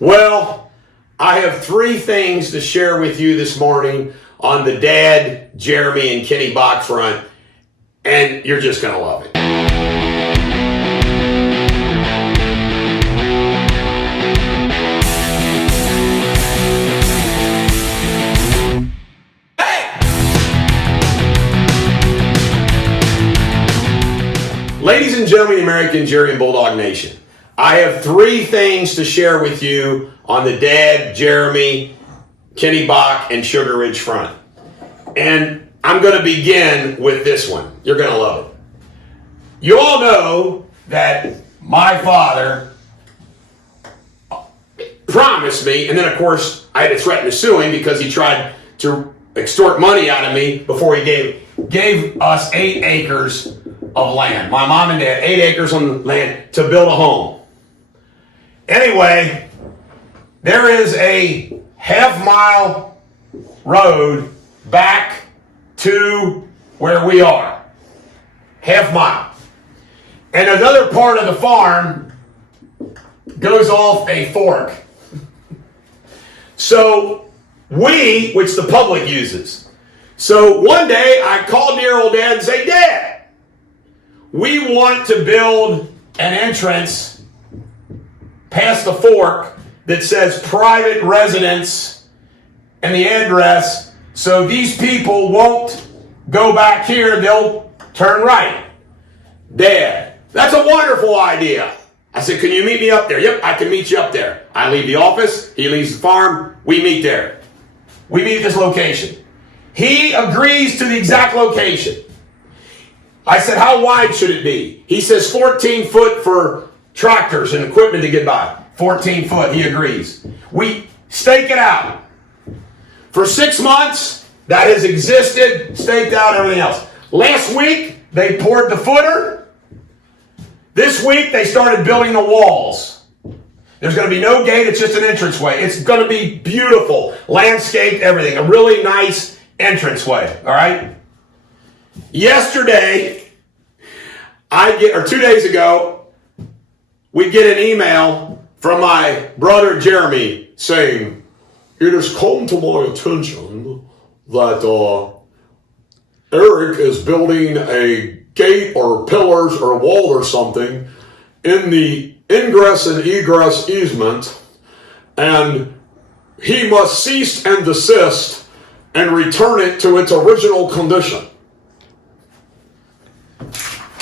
Well, I have three things to share with you this morning on the Dad, Jeremy, and Kenny Bach front, and you're just going to love it. Ladies and gentlemen, American Jerry and Bulldog Nation, I have three things to share with you on the Dad, Jeremy, Kenny Bach, and Sugar Ridge front. And I'm going to begin with this one. You're going to love it. You all know that my father promised me, and then of course I had to threaten to sue him because he tried to extort money out of me before he gave us 8 acres of land. My mom and dad, 8 acres on land to build a home. Anyway, there is a half-mile road back to where we are. Half mile. And another part of the farm goes off a fork. So which the public uses. So one day I called dear old Dad and said, Dad, we want to build an entrance past the fork that says private residence and the address, so these people won't go back here, they'll turn right. Dad, that's a wonderful idea. I said, can you meet me up there? Yep, I can meet you up there. I leave the office, he leaves the farm, we meet there. We meet at this location. He agrees to the exact location. I said, how wide should it be? He says 14 foot for tractors and equipment to get by. 14 foot, he agrees. We stake it out. For 6 months, that has existed, staked out, everything else. Last week, they poured the footer. This week, they started building the walls. There's going to be no gate, it's just an entranceway. It's going to be beautiful, landscaped, everything. A really nice entranceway, all right? Yesterday, 2 days ago, we get an email from my brother Jeremy saying, it has come to my attention that Eric is building a gate or pillars or wall or something in the ingress and egress easement, and he must cease and desist and return it to its original condition.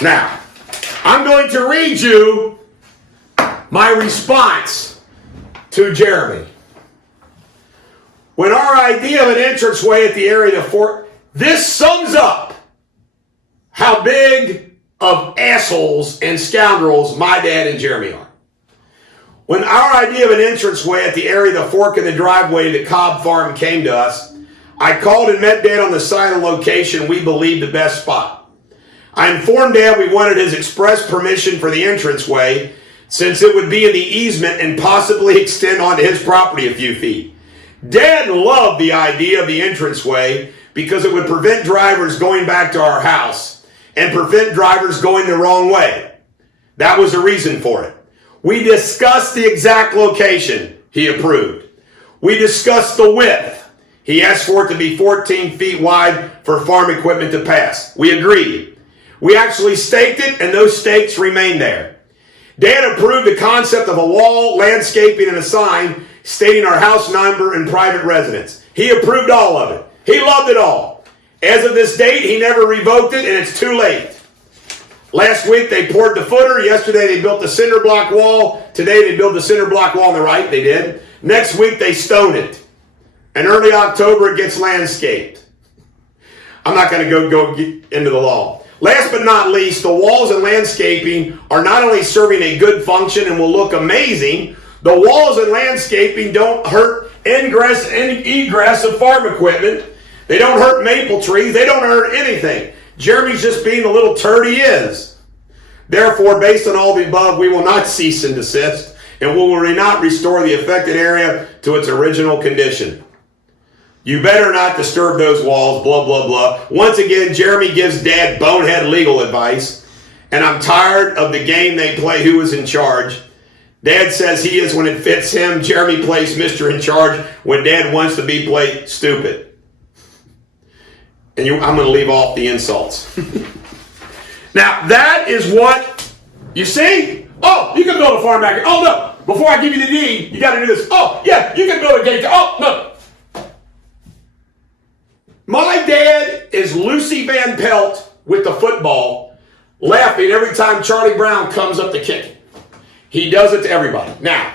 Now, I'm going to read you my response to Jeremy. When our idea of an entranceway at the area of Fort, this sums up how big of assholes and scoundrels my dad and Jeremy are. When our idea of an entranceway at the area of the fork in the driveway to the Cobb Farm came to us, I called and met Dad on the side of the location we believed the best spot. I informed Dad we wanted his express permission for the entranceway since it would be in the easement and possibly extend onto his property a few feet. Dad loved the idea of the entranceway because it would prevent drivers going back to our house and prevent drivers going the wrong way. That was the reason for it. We discussed the exact location. He approved. We discussed the width. He asked for it to be 14 feet wide for farm equipment to pass. We agreed. We actually staked it, and those stakes remain there. Dad approved the concept of a wall, landscaping, and a sign stating our house number and private residence. He approved all of it. He loved it all. As of this date, he never revoked it, and it's too late. Last week, they poured the footer. Yesterday, they built the cinder block wall. Today, they built the cinder block wall on the right. They did. Next week, they stone it. And early October, it gets landscaped. I'm not going to go get into the law. Last but not least, the walls and landscaping are not only serving a good function and will look amazing, the walls and landscaping don't hurt ingress and egress of farm equipment. They don't hurt maple trees. They don't hurt anything. Jeremy's just being the little turd he is. Therefore, based on all the above, we will not cease and desist, and we will not restore the affected area to its original condition. You better not disturb those walls, blah, blah, blah. Once again, Jeremy gives Dad bonehead legal advice, and I'm tired of the game they play, who is in charge. Dad says he is when it fits him. Jeremy plays Mr. in charge when Dad wants to be played stupid. And I'm going to leave off the insults. Now, that is what, you see? Oh, you can build a farm back here. Oh, no. Before I give you the deed, you got to do this. Oh, yeah, you can build a gate. Oh, no. My dad is Lucy Van Pelt with the football, laughing every time Charlie Brown comes up to kick it. He does it to everybody. Now,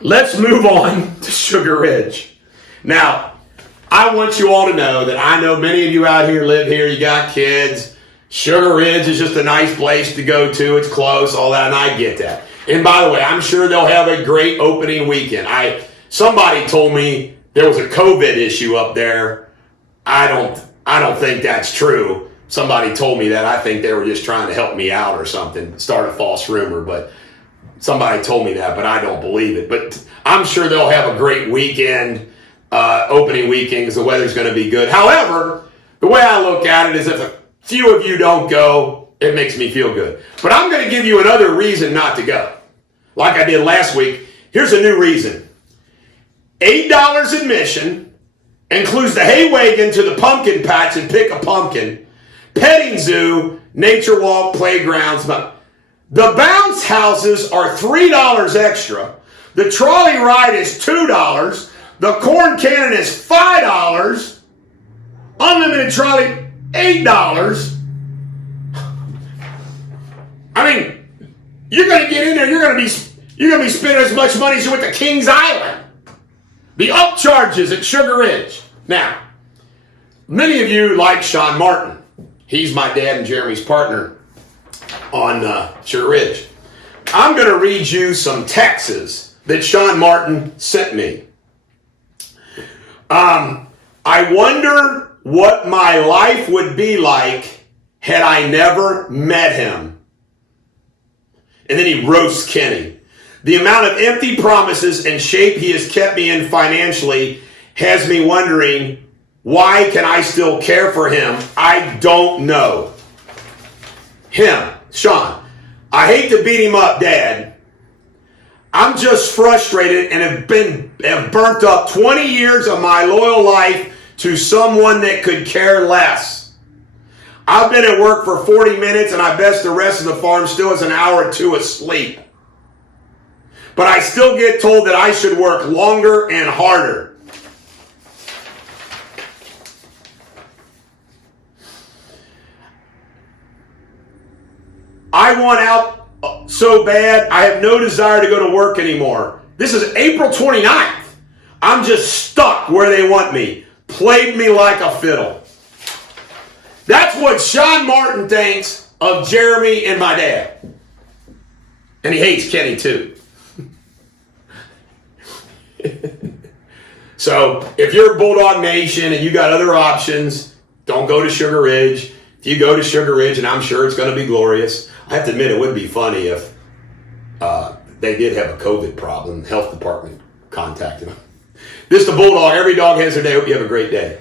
let's move on to Sugar Ridge. Now, I want you all to know that I know many of you out here live here. You got kids. Sugar Ridge is just a nice place to go to. It's close, all that, and I get that. And by the way, I'm sure they'll have a great opening weekend. Somebody told me there was a COVID issue up there. I don't think that's true. Somebody told me that. I think they were just trying to help me out or something, start a false rumor, but somebody told me that, but I don't believe it. But I'm sure they'll have a great weekend, opening weekend, because the weather's going to be good. However, the way I look at it is if a few of you don't go, it makes me feel good. But I'm going to give you another reason not to go. Like I did last week, here's a new reason. $8 admission, includes the hay wagon to the pumpkin patch and pick a pumpkin, petting zoo, nature walk, playgrounds. The bounce houses are $3 extra. The trolley ride is $2. The corn cannon is $5. Unlimited trolley, $8. I mean, you're going to get in there, you're going to be spending as much money as you went to Kings Island. The upcharges at Sugar Ridge. Now, many of you like Sean Martin. He's my dad and Jeremy's partner on Sugar Ridge. I'm going to read you some texts that Sean Martin sent me. I wonder what my life would be like had I never met him. And then he roasts Kenny. The amount of empty promises and shape he has kept me in financially has me wondering, why can I still care for him? I don't know. Him, Sean, I hate to beat him up, Dad. I'm just frustrated and have burnt up 20 years of my loyal life to someone that could care less. I've been at work for 40 minutes and I bet the rest of the farm still has an hour or two of sleep. But I still get told that I should work longer and harder. I want out so bad, I have no desire to go to work anymore. This is April 29th. I'm just stuck where they want me. Played me like a fiddle. That's what Sean Martin thinks of Jeremy and my dad. And he hates Kenny too. So if you're Bulldog Nation and you got other options, don't go to Sugar Ridge. If you go to Sugar Ridge, and I'm sure it's going to be glorious, I have to admit it would be funny if they did have a COVID problem. The health department contacted them. This is the Bulldog. Every dog has their day. Hope you have a great day.